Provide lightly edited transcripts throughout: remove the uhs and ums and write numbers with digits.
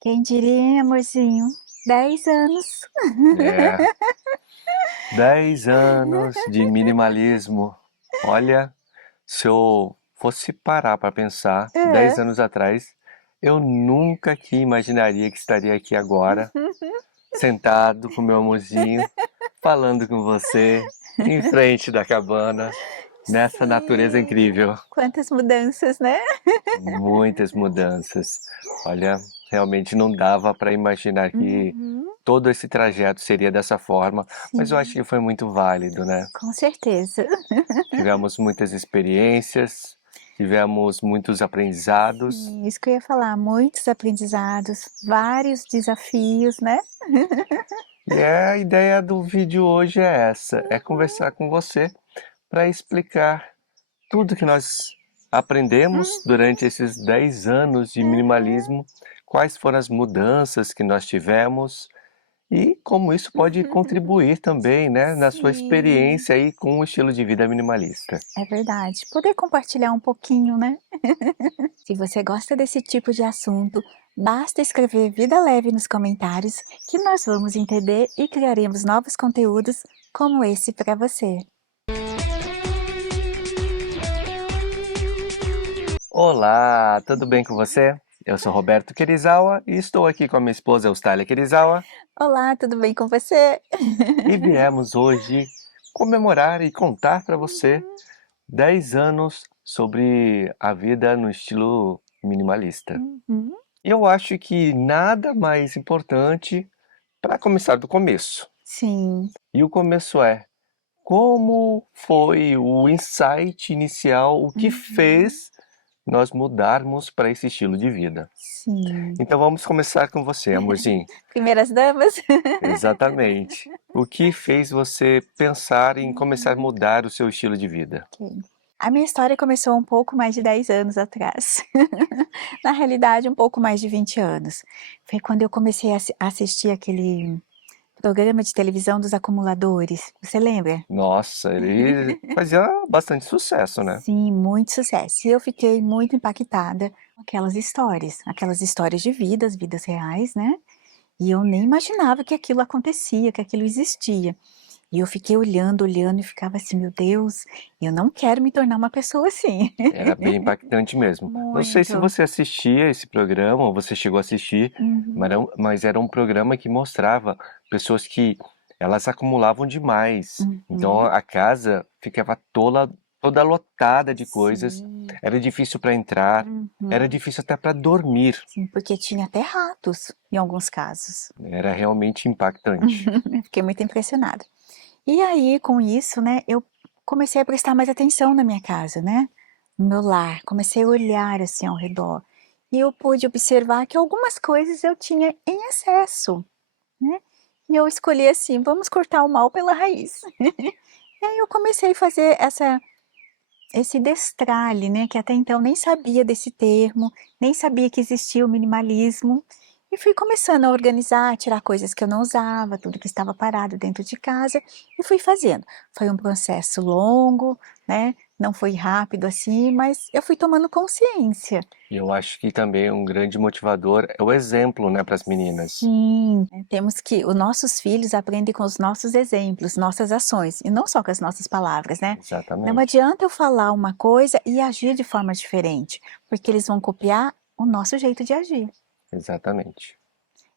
Quem diria, hein, amorzinho? 10 anos. É, 10 anos de minimalismo. Olha, se eu fosse parar para pensar, É. 10 anos atrás, eu nunca que imaginaria que estaria aqui agora, sentado com meu amorzinho, falando com você, em frente da cabana, nessa natureza Sim. incrível. Quantas mudanças, né? Muitas mudanças. Olha, realmente não dava para imaginar que Uhum. todo esse trajeto seria dessa forma, mas eu acho Sim, que foi muito válido, né? com certeza. Tivemos muitas experiências, tivemos muitos aprendizados, Sim, isso que eu ia falar, muitos aprendizados, vários desafios, né? e a ideia do vídeo hoje é essa, é conversar com você para explicar tudo que nós aprendemos Uhum, durante esses 10 anos de uhum. minimalismo, quais foram as mudanças que nós tivemos e como isso pode contribuir também, né, na sua Sim, experiência aí com o estilo de vida minimalista. é verdade. Poder compartilhar um pouquinho, né? Se você gosta desse tipo de assunto, basta escrever Vida Leve nos comentários que nós vamos entender e criaremos novos conteúdos como esse para você. Olá, tudo bem com você? Eu sou Roberto Kerizawa e estou aqui com a minha esposa Eustália Kerizawa Olá, tudo bem com você? e viemos hoje comemorar e contar para você 10 anos sobre a vida no estilo minimalista. Uhum. E eu acho que nada mais importante para começar do começo. Sim, E o começo é: como foi o insight inicial, o que uhum. fez nós mudarmos para esse estilo de vida? Sim. Então vamos começar com você, amorzinho. Primeiras damas? Exatamente. O que fez você pensar em começar a Uhum. mudar o seu estilo de vida? Ok. A minha história começou um pouco mais de 10 anos atrás. Na realidade, um pouco mais de 20 anos. Foi quando eu comecei a assistir aquele programa de televisão dos acumuladores. Você lembra? Nossa, ele fazia bastante sucesso, né? Sim, muito sucesso. E eu fiquei muito impactada com aquelas histórias de vidas, vidas reais, né? E eu nem imaginava que aquilo acontecia, que aquilo existia. E eu fiquei olhando, olhando e ficava assim, meu Deus, eu não quero me tornar uma pessoa assim. Era bem impactante mesmo. Não sei se Muito. você assistia esse programa ou você chegou a assistir, Uhum, mas era um programa que mostrava pessoas que elas acumulavam demais. Então uhum. a casa ficava toda lotada de coisas, Sim. era difícil para entrar, era Uhum. difícil até para dormir. Sim, porque tinha até ratos, em alguns casos. Era realmente impactante. Eu fiquei muito impressionada. E aí, com isso, né, eu comecei a prestar mais atenção na minha casa, né, no meu lar. Comecei a olhar assim ao redor. E eu pude observar que algumas coisas eu tinha em excesso, né. E eu escolhi assim: "Vamos cortar o mal pela raiz". E aí eu comecei a fazer esse destralhe, né, que até então nem sabia desse termo, nem sabia que existia o minimalismo, e fui começando a organizar, tirar coisas que eu não usava, tudo que estava parado dentro de casa, e fui fazendo. Foi um processo longo, né, não foi rápido assim, mas eu fui tomando consciência. E eu acho que também um grande motivador é o exemplo, né, para as meninas. Sim, temos que os nossos filhos aprendem com os nossos exemplos, nossas ações, e não só com as nossas palavras, né. Não Exatamente, adianta eu falar uma coisa e agir de forma diferente, porque eles vão copiar o nosso jeito de agir. exatamente.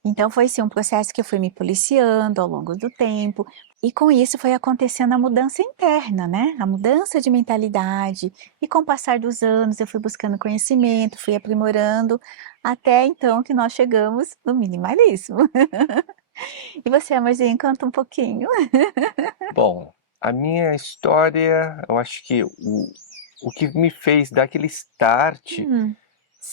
Então foi sim um processo que eu fui me policiando ao longo do tempo, e com isso foi acontecendo a mudança interna, né, a mudança de mentalidade, e com o passar dos anos eu fui buscando conhecimento, fui aprimorando, até então que nós chegamos no minimalismo. E você, amorzinho, conta um pouquinho. Bom, a minha história, eu acho que o que me fez dar aquele start Hum.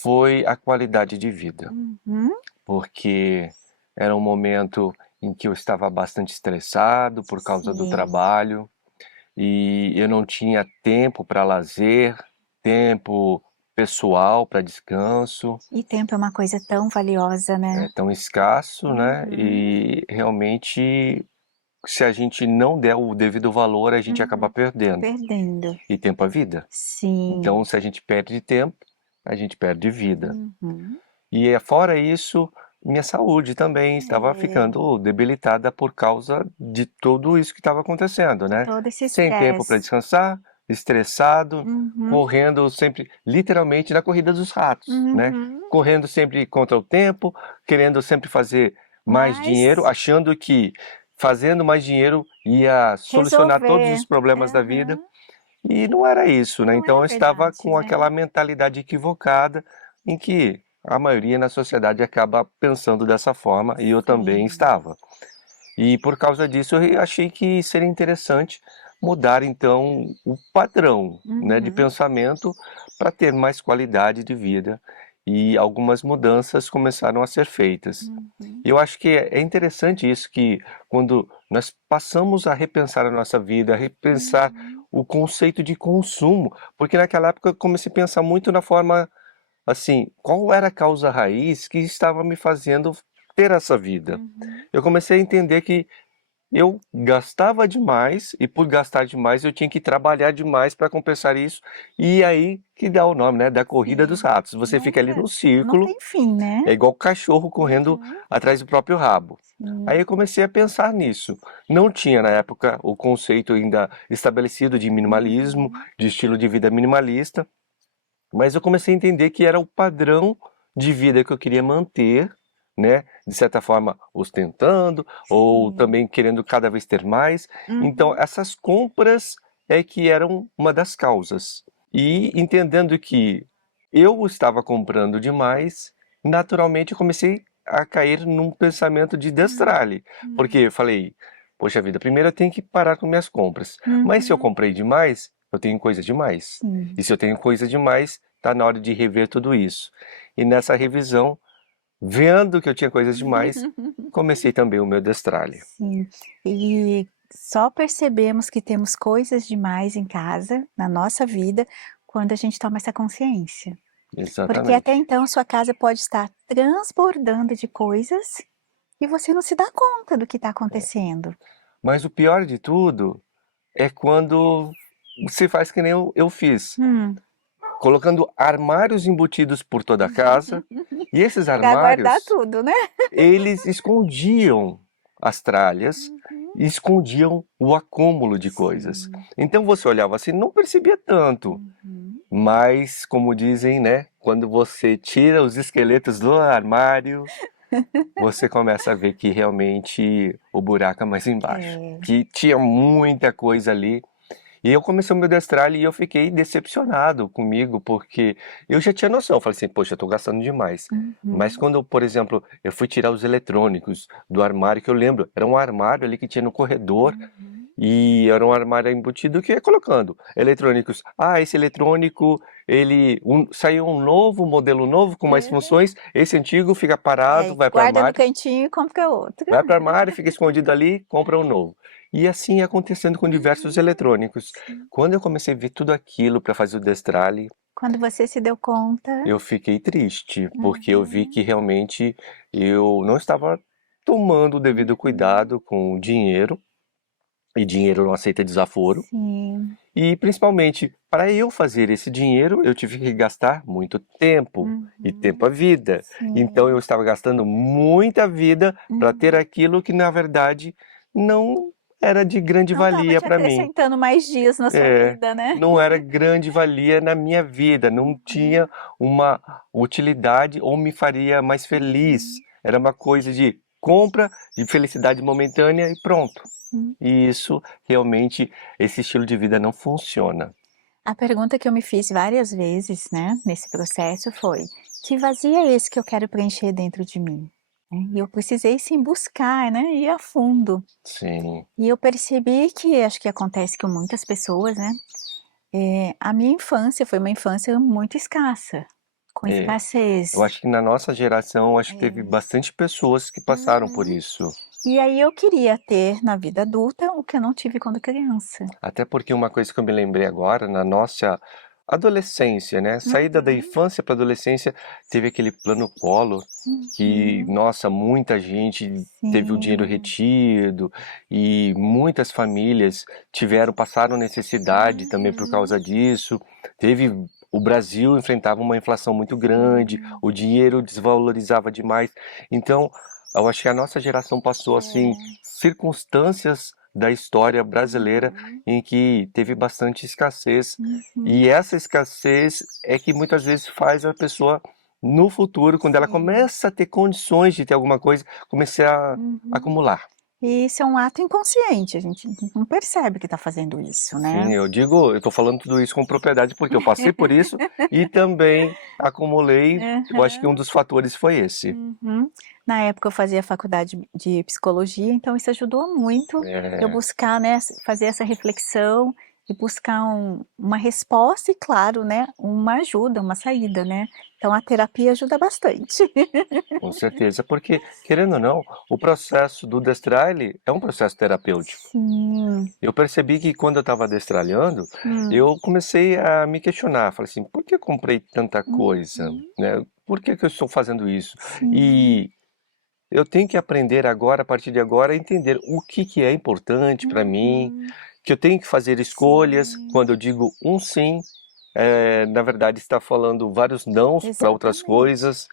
foi a qualidade de vida, Uhum. porque era um momento em que eu estava bastante estressado por causa do Sim. trabalho e eu não tinha tempo para lazer, tempo pessoal para descanso, E tempo é uma coisa tão valiosa, é né. tão escasso, né? Uhum. E realmente, se a gente não der o devido valor, a gente acaba Uhum. perdendo. Perdendo. E tempo é vida. Sim. Então, se a gente perde tempo, a gente perde vida. Uhum. E fora isso, minha saúde também estava É, ficando debilitada por causa de tudo isso que estava acontecendo, de né? todo esse Sem tempo para estresse. descansar, estressado, Uhum, correndo sempre, literalmente na corrida dos ratos, né? uhum. Correndo sempre contra o tempo, querendo sempre fazer mais dinheiro, Mas achando que fazendo mais dinheiro ia solucionar todos resolver. os problemas da vida. Aham. E não era isso, né? Não Então é eu estava verdade, com né? aquela mentalidade equivocada em que a maioria na sociedade acaba pensando dessa forma e eu também Sim. estava. E por causa disso eu achei que seria interessante mudar então o padrão, né, de Uhum, pensamento para ter mais qualidade de vida. E algumas mudanças começaram a ser feitas. uhum, E eu acho que é interessante isso, que quando nós passamos a repensar a nossa vida, a repensar uhum, o conceito de consumo, porque naquela época eu comecei a pensar muito na forma assim, qual era a causa raiz que estava me fazendo ter essa vida? uhum. Eu comecei a entender que eu gastava demais e por gastar demais eu tinha que trabalhar demais para compensar isso. E aí que dá o nome, né, da corrida dos Sim. ratos. Você fica ali Nunca, no não círculo, tem fim, né? é igual cachorro correndo Uhum, atrás do próprio rabo. Aí sim. eu comecei a pensar nisso. Não tinha na época o conceito ainda estabelecido de minimalismo, Uhum, de estilo de vida minimalista, mas eu comecei a entender que era o padrão de vida que eu queria manter, né? De certa forma, ostentando ou sim. também querendo cada vez ter mais. Então, Uhum, essas compras é que eram uma das causas. E entendendo que eu estava comprando demais, naturalmente eu comecei a cair num pensamento de hum, destralhe, porque hum, eu falei, poxa vida, primeiro eu tenho que parar com minhas compras. Mas se eu uhum, comprei demais, eu tenho coisa demais. sim. E se eu tenho coisa demais, está na hora de rever tudo isso. E nessa revisão, vendo que eu tinha coisas demais, comecei também o meu destralhe. Sim. E só percebemos que temos coisas demais em casa, na nossa vida, quando a gente toma essa consciência. Porque até Exatamente. então sua casa pode estar transbordando de coisas e você não se dá conta do que está acontecendo. Mas o pior de tudo é quando você faz que nem eu fiz, Hum. colocando armários embutidos por toda a casa, e esses Para guardar armários, tudo, né? eles escondiam as tralhas Uhum. e escondiam o acúmulo de coisas. Sim. Então você olhava assim, não percebia tanto. Uhum. Mas, como dizem, né? Quando você tira os esqueletos do armário, você começa a ver que realmente o buraco é mais embaixo. É. Que tinha muita coisa ali. E eu comecei o meu destralhe e eu fiquei decepcionado comigo, porque eu já tinha noção. Eu falei assim, poxa, eu tô gastando demais. Mas Uhum. quando, por exemplo, eu fui tirar os eletrônicos do armário, que eu lembro, era um armário ali que tinha no corredor, Uhum. e era um armário embutido que ia colocando eletrônicos. Ah, esse eletrônico, saiu um novo, modelo novo com mais É. funções. Esse antigo fica parado, É, vai para o guarda no armário, cantinho e compra outro. fica escondido ali, compra um novo. E assim ia acontecendo com diversos Uhum. eletrônicos. Sim. Quando eu comecei a ver tudo aquilo para fazer o destralhe, Quando você se deu conta. eu fiquei triste, porque eu vi Uhum. que realmente eu não estava tomando o devido Uhum. cuidado com o dinheiro, e dinheiro não aceita desaforo. Sim. E principalmente, para eu fazer esse dinheiro, eu tive que gastar muito tempo, e tempo Uhum. é vida. Então eu Sim. estava gastando muita vida para ter Uhum. aquilo que na verdade não era de grande Não estava valia te para mim. acrescentando mais dias na sua É, vida, né? não era grande valia na minha vida, não tinha Uhum. uma utilidade ou me faria mais feliz. Uhum. Era uma coisa de compra, de felicidade momentânea e pronto. Hum. E isso realmente, esse estilo de vida não funciona. A pergunta que eu me fiz várias vezes, né, nesse processo foi: que vazio é esse que eu quero preencher dentro de mim? Né, e eu precisei sim buscar, né, ir a fundo. Sim, E eu percebi que acho que acontece com muitas pessoas, né, a minha infância foi uma infância muito escassa, com é. Eu escassez. acho que na nossa geração, acho que teve É. bastante pessoas que passaram por Uhum. isso. E aí eu queria ter na vida adulta o que eu não tive quando criança. Até porque uma coisa que eu me lembrei agora, na nossa adolescência, né? Saída da Uhum. infância para adolescência, teve aquele plano Collor que, Uhum. nossa, muita gente teve o dinheiro Sim. retido e muitas famílias passaram necessidade também por causa Uhum. disso. Teve o Brasil enfrentava uma inflação muito grande, o dinheiro desvalorizava demais. Então, eu acho que a nossa geração passou assim circunstâncias da história brasileira em que teve bastante escassez. E essa escassez é que muitas vezes faz a pessoa no futuro, quando ela Sim. começa a ter condições de ter alguma coisa, começar a acumular. E isso é um ato inconsciente, a gente não percebe que está fazendo isso, né? Sim, eu tô falando tudo isso com propriedade porque eu passei por isso e também acumulei. Eu acho que um dos fatores foi esse. Na época eu fazia faculdade de psicologia, então isso ajudou muito eu buscar, né, fazer essa reflexão e buscar uma resposta e, claro, né, uma ajuda, uma saída, né? Então a terapia ajuda bastante. Com certeza, porque, querendo ou não, o processo do destralhe é um processo terapêutico. Sim. Eu percebi que quando eu estava destralhando, eu comecei a me questionar. Falei assim, por que eu comprei tanta coisa? Né? Por que eu estou fazendo isso? E eu tenho que aprender agora, a partir de agora, a entender o que é importante para mim, que eu tenho que fazer escolhas. Quando eu digo um sim, na verdade está falando vários nãos para outras Exatamente. coisas.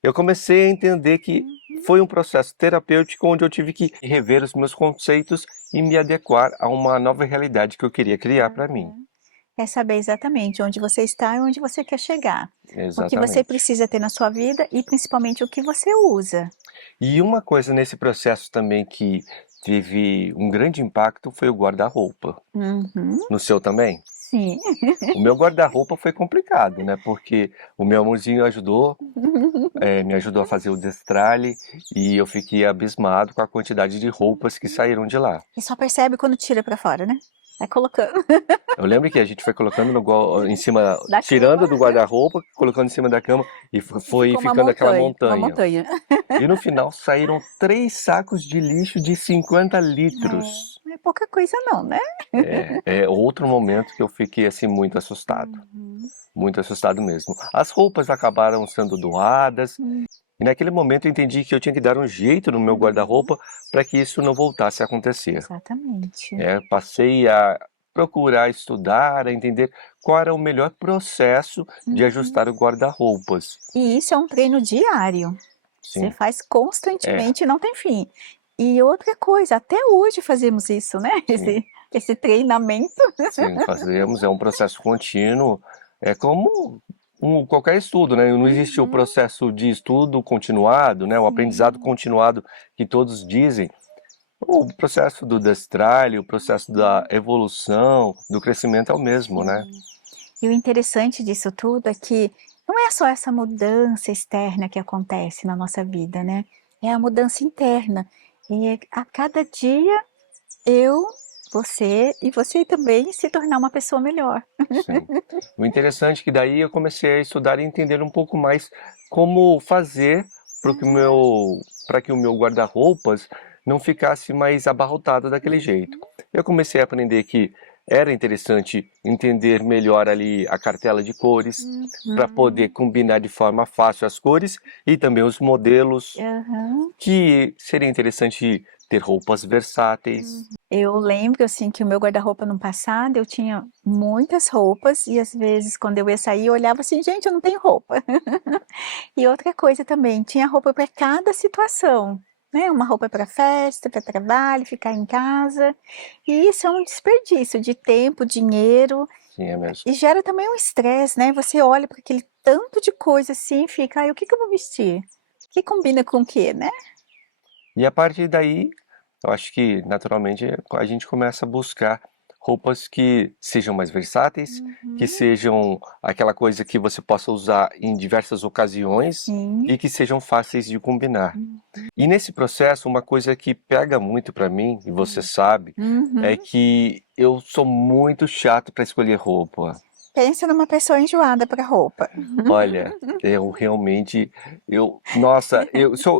Eu comecei a entender que foi um processo terapêutico onde eu tive que rever os meus conceitos e me adequar a uma nova realidade que eu queria criar para mim. É saber exatamente onde você está e onde você quer chegar. O que você Exatamente. precisa ter na sua vida e principalmente o que você usa. E uma coisa nesse processo também que teve um grande impacto foi o guarda-roupa. Uhum. No seu também? Sim. O meu guarda-roupa foi complicado, né? Porque o meu amorzinho ajudou, me ajudou a fazer o destralhe e eu fiquei abismado com a quantidade de roupas que saíram de lá. E só percebe quando tira pra fora, né? Vai colocando. Eu lembro que a gente foi colocando em cima, Da tirando cama do guarda-roupa, colocando em cima da cama e e foi ficou ficando aquela uma montanha. montanha. E no final saíram 3 sacos de lixo de 50 litros. Não é pouca coisa não, né? É outro momento que eu fiquei assim muito assustado. Muito assustado mesmo. As roupas acabaram sendo doadas e naquele momento eu entendi que eu tinha que dar um jeito no meu guarda-roupa para que isso não voltasse a acontecer. Exatamente. Passei a procurar estudar, a entender qual era o melhor processo de ajustar o guarda-roupas. E isso é um treino diário. Você Sim, faz constantemente e não tem fim. E outra coisa, até hoje fazemos isso, né? sim, Esse treinamento. sim, fazemos, é um processo contínuo, é como qualquer estudo, né? Não existe o processo de estudo continuado, né? O aprendizado continuado que todos dizem. O processo do destralhe, o processo da evolução, do crescimento é o mesmo, né? E o interessante disso tudo é que não é só essa mudança externa que acontece na nossa vida, né? É a mudança interna. E a cada dia eu, você e você também se tornar uma pessoa melhor. Sim. O interessante é que daí eu comecei a estudar e entender um pouco mais como fazer para que o meu guarda-roupas não ficasse mais abarrotado daquele jeito. Eu comecei a aprender que era interessante entender melhor ali a cartela de cores para poder combinar de forma fácil as cores e também os modelos, Aham. que seria interessante ter roupas versáteis. Eu lembro, assim, que o meu guarda-roupa no passado, eu tinha muitas roupas e às vezes quando eu ia sair eu olhava assim: "Gente, eu não tenho roupa". E outra coisa também, tinha roupa para cada situação, né, uma roupa para festa, para trabalho, ficar em casa, e isso é um desperdício de tempo, dinheiro Sim, é mesmo. e gera também um estresse, né, você olha para aquele tanto de coisa assim e fica: "Ai, o que que eu vou vestir? Que combina com o quê, né?". E a partir daí, eu acho que naturalmente a gente começa a buscar roupas que sejam mais versáteis, que sejam aquela coisa que você possa usar em diversas ocasiões Sim. e que sejam fáceis de combinar. E nesse processo, uma coisa que pega muito para mim, e você sabe, é que eu sou muito chato para escolher roupa. Pensa numa pessoa enjoada para roupa. Olha, eu realmente, nossa,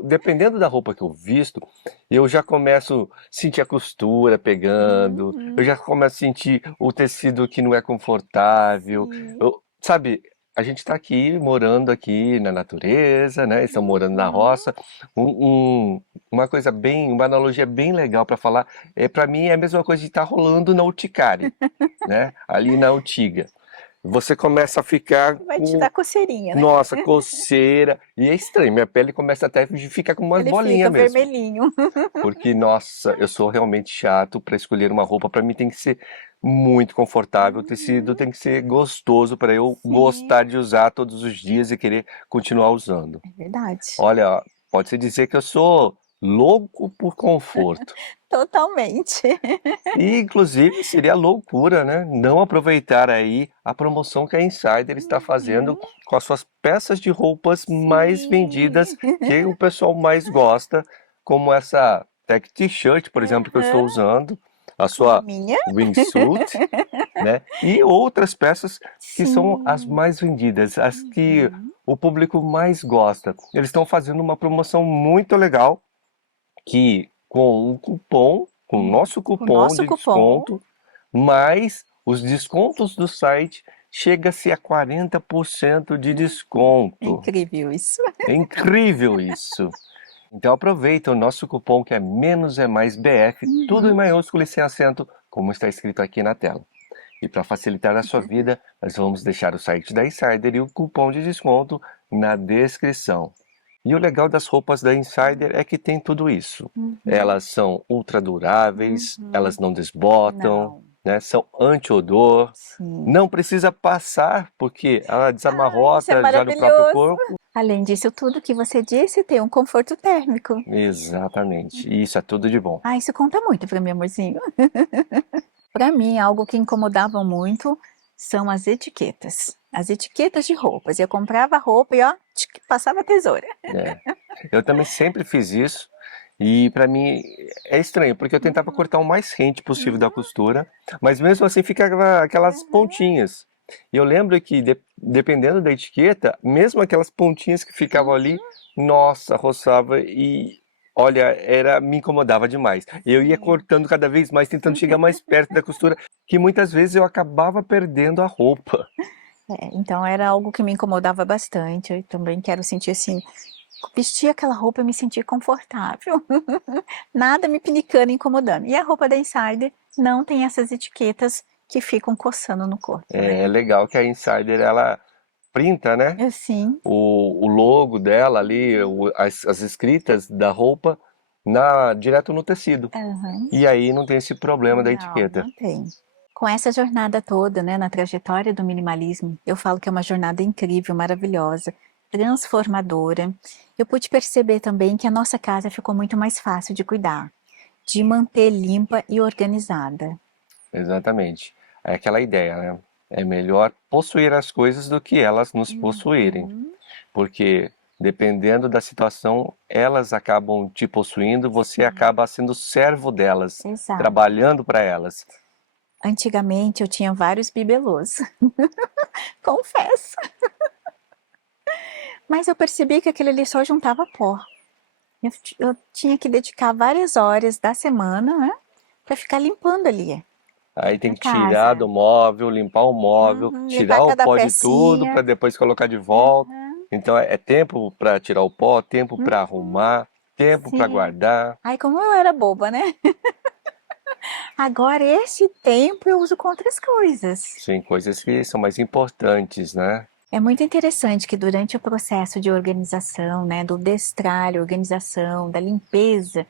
dependendo da roupa que eu visto, eu já começo a sentir a costura pegando, eu já começo a sentir o tecido que não é confortável. Sim. Sabe, a gente está aqui morando aqui na natureza, né? Estamos morando na roça. Uma coisa uma analogia bem legal para falar, para mim é a mesma coisa de estar rolando na Urticária, né? Ali na Urtiga. você começa a ficar Vai te com, dar coceirinha, né? nossa, coceira, e é estranho, minha pele começa até a ficar com umas Ele bolinhas fica mesmo. vermelhinho. Porque, nossa, eu sou realmente chato para escolher uma roupa. Para mim tem que ser muito confortável, o tecido tem que ser gostoso para eu gostar Sim, de usar todos os dias e querer continuar usando. é verdade. Olha, pode-se dizer que eu sou louco por conforto. Totalmente. E, inclusive, seria loucura, né? Não aproveitar aí a promoção que a Insider está fazendo Uhum, com as suas peças de roupas mais vendidas, sim. que o pessoal mais gosta, como essa tech t-shirt, por exemplo, que eu estou Aham, usando, a como a sua minha. wingsuit, né? E outras peças que são as Sim. mais vendidas, as que Uhum. o público mais gosta. Eles estão fazendo uma promoção muito legal que com o cupom, com o nosso Com o cupom nosso de cupom. desconto, mais os descontos do site, chega-se a 40% de É desconto. incrível isso. É incrível isso. Então aproveita o nosso cupom que é menos é mais BF, tudo em Uhum. maiúsculo e sem acento, como está escrito aqui na tela. E para facilitar a sua vida, nós vamos deixar o site da Insider e o cupom de desconto na descrição. E o legal das roupas da Insider é que tem tudo isso. Uhum. Elas são ultra duráveis, Uhum. elas não desbotam, Não. né? São anti-odor. Sim. Não precisa passar porque ela Ai, isso é desamarrota já no próprio maravilhoso. corpo. Além disso tudo que você disse, tem um conforto térmico. Exatamente. E isso é tudo de bom. Ah, isso conta muito para mim, amorzinho. Para mim, algo que incomodava muito são as etiquetas. As etiquetas de roupas. Eu comprava roupa e ó, passava a tesoura. É. Eu também sempre fiz isso. E para mim é estranho, porque eu tentava Uhum, cortar o mais rente possível da uhum, costura, mas mesmo assim ficava aquelas uhum, pontinhas. E eu lembro que dependendo da etiqueta, mesmo aquelas pontinhas que ficavam ali, uhum. nossa, roçava e olha, me incomodava demais. Eu ia Sim. cortando cada vez mais, tentando chegar mais perto da costura, que muitas vezes eu acabava perdendo a roupa. É, então era algo que me incomodava bastante. Eu também quero sentir assim, vestir aquela roupa e me sentir confortável. Nada me pinicando e incomodando. E a roupa da Insider não tem essas etiquetas que ficam coçando no corpo, né? É legal que a Insider ela printa, né? Assim. O logo dela ali, Uhum. as escritas da roupa direto no tecido. Aham. E aí não tem esse problema da Não, etiqueta. não tem. Com essa jornada toda, né, na trajetória do minimalismo, eu falo que é uma jornada incrível, maravilhosa, transformadora. Eu pude perceber também que a nossa casa ficou muito mais fácil de cuidar, de manter limpa e organizada. Exatamente. É aquela ideia, né? É melhor possuir as coisas do que elas nos possuírem. Uhum, Porque dependendo da situação, elas acabam te possuindo, você sim, acaba sendo servo delas, exato. trabalhando para elas. Antigamente eu tinha vários bibelôs, confesso. Mas eu percebi que aquele ali só juntava pó. Eu tinha que dedicar várias horas da semana, né, para ficar limpando ali Aí tem a que tirar do casa. móvel, limpar o móvel, Uhum, limpar tirar o cada pó de tudo pecinha. para depois colocar de volta. Uhum, Então é tempo para tirar o pó, tempo para uhum, arrumar, tempo para sim. guardar. Ai, como eu era boba, né? Agora, esse tempo eu uso com outras coisas. Sim, coisas que são mais importantes, né? É muito interessante que durante o processo de organização, né, do destralho, organização, da limpeza,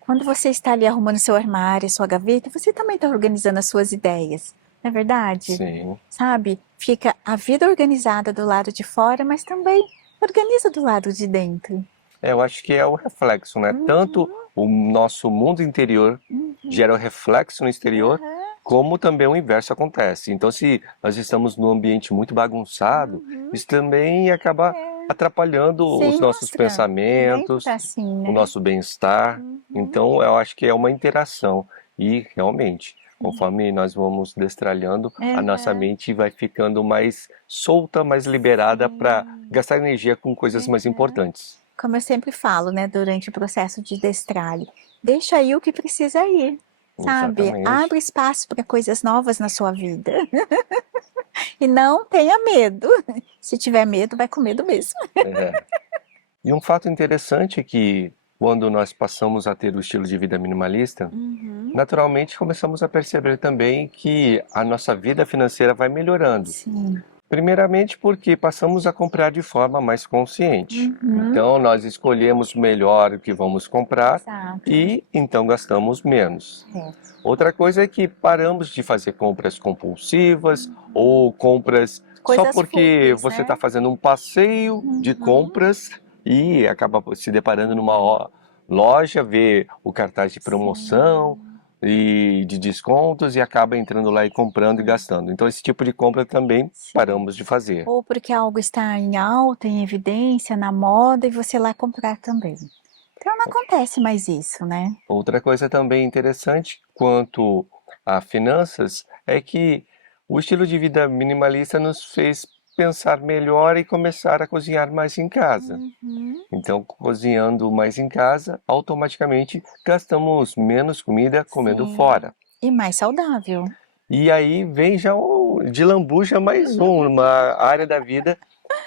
quando você está ali arrumando seu armário, sua gaveta, você também está organizando as suas ideias, não é verdade? Sim. Sabe? Fica a vida organizada do lado de fora, mas também organiza do lado de dentro. Eu acho que é o reflexo, né? Tanto Uhum, o nosso mundo interior gera o uhum, reflexo no exterior, aham, como também o inverso acontece. Então, se nós estamos num ambiente muito bagunçado, uhum. isso também acaba É, atrapalhando os sim, nossos mostra que dentro tá pensamentos, assim, o né? nosso bem-estar. Uhum, Então, eu acho que é uma interação. E, realmente, conforme nós vamos destralhando, a nossa aham, mente vai ficando mais solta, mais liberada para sim, gastar energia com coisas mais aham. importantes. Como eu sempre falo, né, durante o processo de destralhe, deixa aí o que precisa ir, sabe? Exatamente. Abre espaço para coisas novas na sua vida. E não tenha medo. Se tiver medo, vai com medo mesmo. É. E um fato interessante é que quando nós passamos a ter o estilo de vida minimalista, Uhum, naturalmente começamos a perceber também que a nossa vida financeira vai melhorando. Sim. Primeiramente porque passamos a comprar de forma mais consciente. Uhum. Então nós escolhemos melhor o que vamos comprar Exato. e então gastamos menos. É. Outra coisa é que paramos de fazer compras compulsivas ou compras só Coisas porque fúteis, você né? está fazendo um passeio de Uhum. compras e acaba se deparando numa loja, vê o cartaz de promoção e de descontos e acaba entrando lá e comprando e gastando. Então esse tipo de compra também Sim. paramos de fazer. Ou porque algo está em alta, em evidência, na moda, e você lá comprar também. Então não acontece mais isso, né? Outra coisa também interessante quanto a finanças é que o estilo de vida minimalista nos fez pensar melhor e começar a cozinhar mais em casa. Uhum. Então, cozinhando mais em casa, automaticamente gastamos menos comida comendo Sim. fora. E mais saudável. E aí vem já de lambuja mais uma área da vida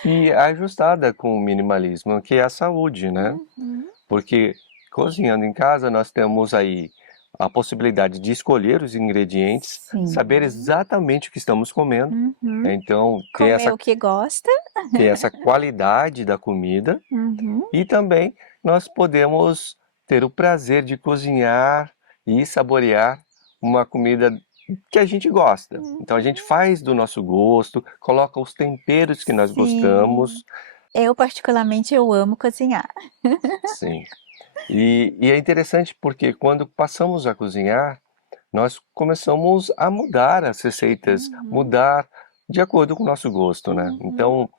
que é ajustada com o minimalismo, que é a saúde, né? Uhum. Porque cozinhando em casa nós temos aí a possibilidade de escolher os ingredientes, Sim. saber exatamente o que estamos comendo, Uhum. né? Então Comer o que gosta. ter essa qualidade da comida Uhum. e também nós podemos ter o prazer de cozinhar e saborear uma comida que a gente gosta. Então a gente faz do nosso gosto, coloca os temperos que nós Sim. gostamos, Eu particularmente eu amo cozinhar. sim. E é interessante porque quando passamos a cozinhar, nós começamos a mudar as receitas, mudar de acordo com o nosso gosto, né? Então,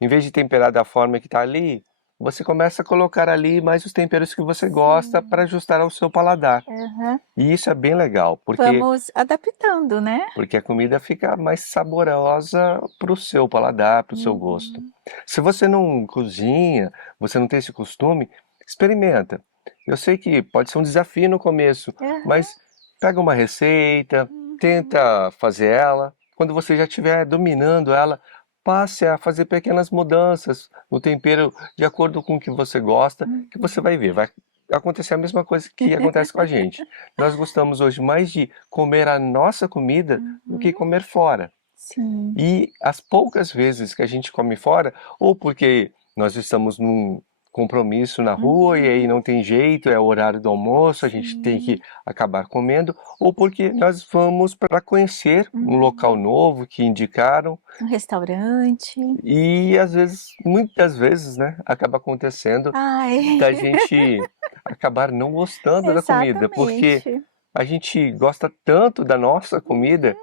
em vez de temperar da forma que está ali, você começa a colocar ali mais os temperos que você gosta para ajustar ao seu paladar. Aham. E isso é bem legal, Vamos adaptando, né? porque a comida fica mais saborosa para o seu paladar, para o seu gosto. Se você não cozinha, você não tem esse costume, experimenta. Eu sei que pode ser um desafio no começo, Aham. mas pega uma receita, tenta fazer ela. Quando você já estiver dominando ela, passe a fazer pequenas mudanças no tempero de acordo com o que você gosta, que você vai ver, vai acontecer a mesma coisa que acontece com a gente. Nós gostamos hoje mais de comer a nossa comida do que comer fora. Sim. E as poucas vezes que a gente come fora, ou porque nós estamos num compromisso na rua e aí não tem jeito, é o horário do almoço, a gente tem que acabar comendo, ou porque nós vamos para conhecer um local novo que indicaram Um restaurante. e às vezes, muitas vezes, né, acaba acontecendo Ai. da gente acabar não gostando da comida, porque Exatamente. a gente gosta tanto da nossa comida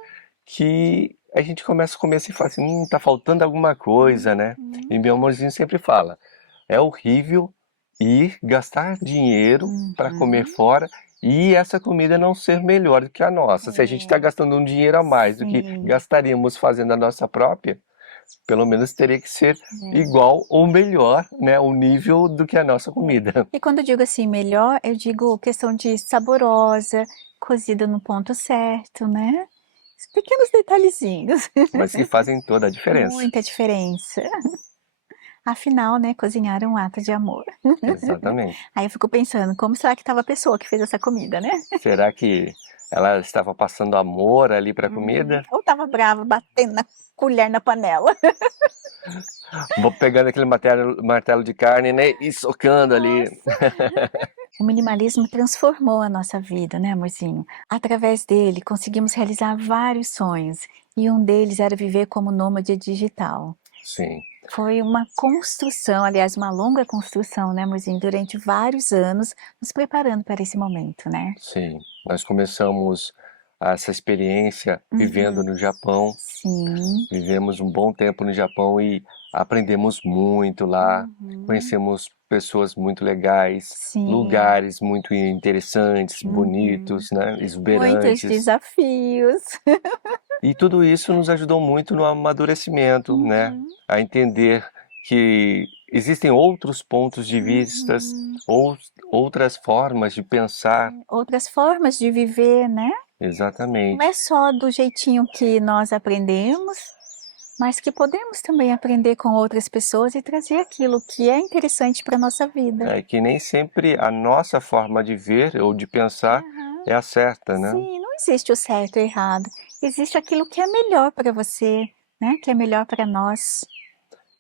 que a gente começa a comer assim e fala assim, tá faltando alguma coisa, né? E meu amorzinho sempre fala, é horrível ir gastar dinheiro para comer fora e essa comida não ser melhor do que a nossa. Se a gente está gastando um dinheiro a mais do que Sim. gastaríamos fazendo a nossa própria, pelo menos teria que ser igual ou melhor, né, o nível do que a nossa comida. E quando eu digo assim melhor, eu digo questão de saborosa, cozida no ponto certo, né? Os pequenos detalhezinhos. Mas que fazem toda a diferença. Muita diferença. Afinal, né, cozinhar é um ato de amor. Exatamente. Aí eu fico pensando, como será que estava a pessoa que fez essa comida, né? Será que ela estava passando amor ali para a comida? Ou estava brava, batendo na colher na panela. Vou pegando aquele martelo de carne, né, e socando ali. O minimalismo transformou a nossa vida, né, amorzinho? Através dele, conseguimos realizar vários sonhos, e um deles era viver como nômade digital. Sim, Foi uma construção, aliás, uma longa construção, né, amorzinho? Durante vários anos, nos preparando para esse momento, né? sim. Nós começamos essa experiência vivendo no Japão. Sim. Vivemos um bom tempo no Japão e aprendemos muito lá. Conhecemos pessoas muito legais, Sim. lugares muito interessantes, bonitos, né, Muitos exuberantes. desafios. E tudo isso nos ajudou muito no amadurecimento, né? A entender que existem outros pontos de vistas, ou outras formas de pensar. Outras formas de viver, né? Não Exatamente. é só do jeitinho que nós aprendemos, mas que podemos também aprender com outras pessoas e trazer aquilo que é interessante para a nossa vida. É que nem sempre a nossa forma de ver ou de pensar é a certa, né? Sim, não existe o certo e o errado. Existe aquilo que é melhor para você, né? Que é melhor para nós.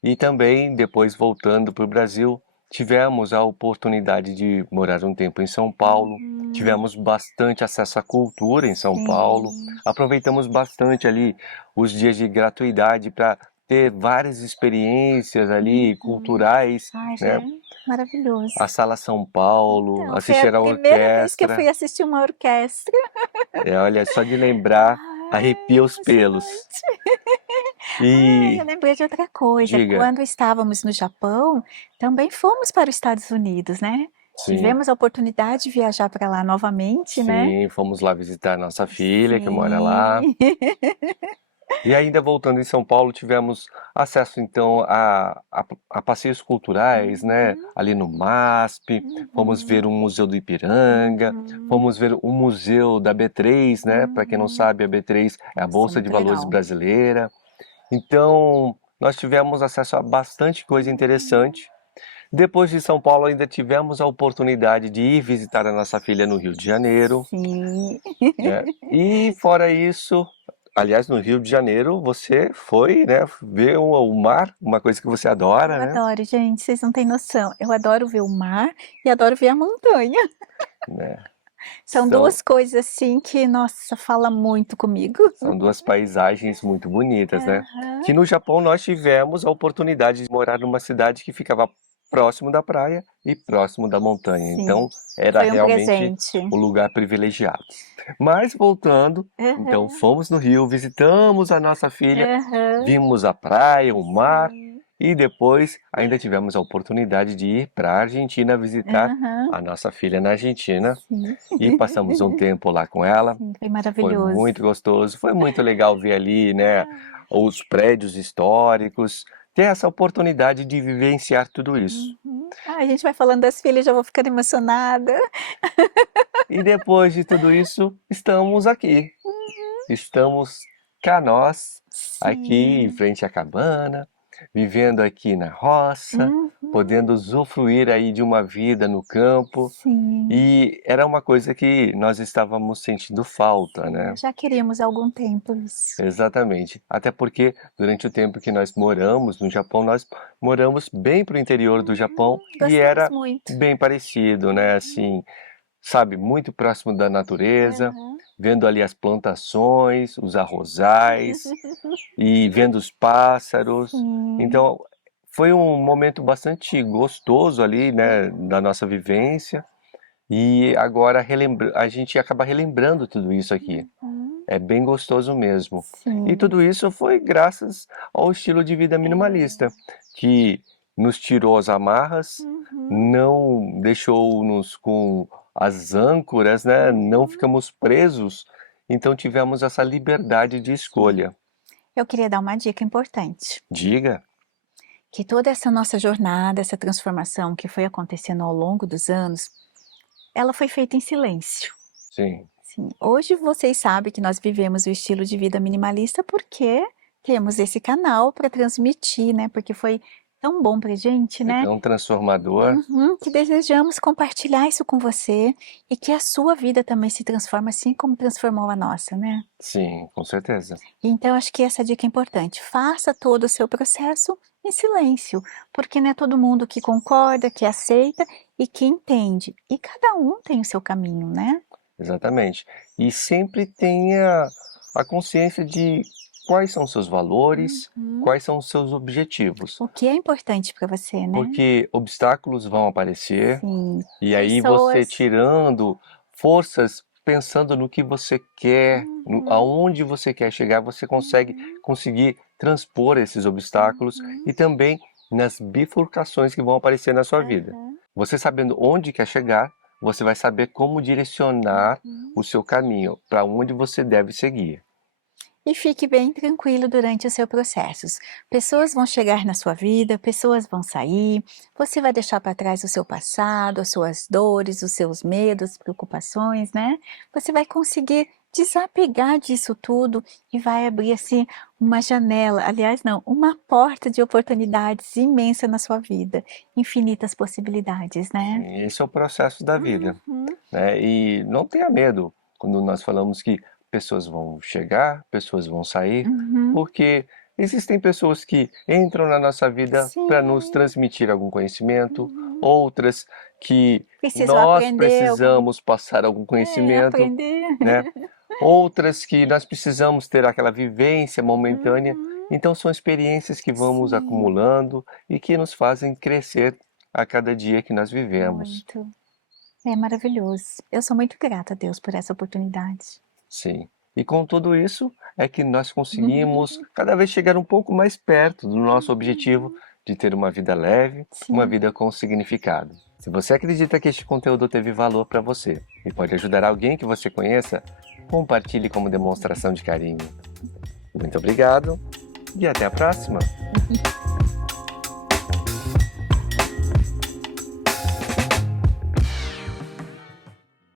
E também, depois voltando para o Brasil, tivemos a oportunidade de morar um tempo em São Paulo, Uhum, tivemos bastante acesso à cultura em São Paulo, sim. aproveitamos bastante ali os dias de gratuidade para ter várias experiências ali Uhum. culturais, Ai, já né? é maravilhoso. A Sala São Paulo, Então, foi a assistir a primeira vez que eu orquestra, fui assistir uma orquestra. olha, só de lembrar, Ai, arrepia os pelos. emocionante. Ai, eu E lembrei de outra coisa. diga, Quando estávamos no Japão, também fomos para os Estados Unidos, né? sim. Tivemos a oportunidade de viajar para lá novamente, né? Sim, fomos lá visitar nossa filha que mora lá. Sim. E ainda voltando em São Paulo, tivemos acesso então a passeios culturais, né? Uhum, Ali no MASP, fomos ver uhum, um museu do Ipiranga, uhum, fomos ver o museu da B3, né? Para quem não uhum. sabe, a B3 é a Nossa, Bolsa de muito Valores legal. brasileira. Então, nós tivemos acesso a bastante coisa Uhum. interessante. Depois de São Paulo, ainda tivemos a oportunidade de ir visitar a nossa filha no Rio de Janeiro, Sim, né? E fora isso, aliás, no Rio de Janeiro, você foi, né, ver o mar, uma coisa que você eu adora, né? adoro, gente, vocês não têm noção. Eu adoro ver o mar e adoro ver a montanha. Né? São São, duas coisas assim que, nossa, fala muito comigo. são duas paisagens muito bonitas, né? Aham. Que no Japão nós tivemos a oportunidade de morar numa cidade que ficava próximo da praia e próximo da montanha. Sim, Então, era foi um realmente presente. o lugar privilegiado. Mas voltando, então Aham, fomos no Rio, visitamos a nossa filha, aham, vimos a praia, o mar sim, e depois ainda tivemos a oportunidade de ir para a Argentina visitar aham, a nossa filha na Argentina sim. e passamos um tempo lá com ela. Sim, foi Foi maravilhoso. muito gostoso, foi muito legal ver ali, né, Ai, os prédios históricos, ter essa oportunidade de vivenciar tudo isso. uhum. Ai, a gente vai falando das filhas, já vou ficando emocionada. E depois de tudo isso, estamos aqui. Estamos cá nós, aqui em Sim. frente à cabana, vivendo aqui na roça, Uhum. podendo usufruir aí de uma vida no campo. Sim, E era uma coisa que nós estávamos sentindo falta, sim, né? já queríamos há algum tempo isso. Exatamente. Até porque durante o tempo que nós moramos no Japão, nós moramos bem para o interior do Japão e Gostamos era muito. bem parecido, né? Uhum. Assim, sabe, muito próximo da natureza, Aham. vendo ali as plantações, os arrozais e vendo os pássaros. Sim. Então, foi um momento bastante gostoso ali, né, da nossa vivência. E agora a gente acaba relembrando tudo isso aqui. Uhum. É bem gostoso mesmo. E Sim. tudo isso foi graças ao estilo de vida minimalista, É. que nos tirou as amarras, Uhum. não deixou-nos com as âncoras, né? Não Uhum. ficamos presos, então tivemos essa liberdade de Sim. escolha. Eu queria dar uma dica importante, Diga? que toda essa nossa jornada, essa transformação que foi acontecendo ao longo dos anos, ela foi feita em silêncio. Sim. Sim, hoje vocês sabem que nós vivemos o estilo de vida minimalista porque temos esse canal para transmitir, né, porque foi tão bom pra gente, Foi né, tão transformador. que desejamos compartilhar isso com você e que a sua vida também se transforme assim como transformou a nossa, né. Sim, com certeza. Então acho que essa dica é importante, faça todo o seu processo em silêncio, porque não é todo mundo que concorda, que aceita e que entende, e cada um tem o seu caminho, né. Exatamente. E sempre tenha a consciência de quais são os seus valores, Uhum. quais são os seus objetivos. O que é importante para você, né. Porque obstáculos vão aparecer Sim, e aí você pessoas. tirando forças, pensando no que você quer, Uhum, aonde você quer chegar, você uhum, conseguir transpor esses obstáculos uhum, e também nas bifurcações que vão aparecer na sua vida. aham, Você sabendo onde quer chegar, você vai saber como direcionar uhum. o seu caminho, para onde você deve seguir. E fique bem tranquilo durante o seu processo. Pessoas vão chegar na sua vida, pessoas vão sair, você vai deixar para trás o seu passado, as suas dores, os seus medos, preocupações, né? Você vai conseguir desapegar disso tudo e vai abrir assim uma janela, aliás, não, uma porta de oportunidades imensa na sua vida, infinitas possibilidades, né? Sim, esse é o processo da vida. Uhum. né? E não tenha medo quando nós falamos que pessoas vão chegar, pessoas vão sair, Uhum. porque existem pessoas que entram na nossa vida para nos Sim. transmitir algum conhecimento, Uhum. outras que Precisam nós aprender algum precisamos passar algum conhecimento, aprender. né? Outras que nós precisamos ter aquela vivência momentânea. Uhum. Então são experiências que vamos Sim, acumulando e que nos fazem crescer a cada dia que nós vivemos. muito. É maravilhoso. Eu sou muito grata a Deus por essa oportunidade. Sim. E com tudo isso é que nós conseguimos cada vez chegar um pouco mais perto do nosso objetivo Uhum. de ter uma vida leve, uma Sim. vida com significado. Se você acredita que este conteúdo teve valor para você e pode ajudar alguém que você conheça, compartilhe como demonstração de carinho. Muito obrigado e até a próxima!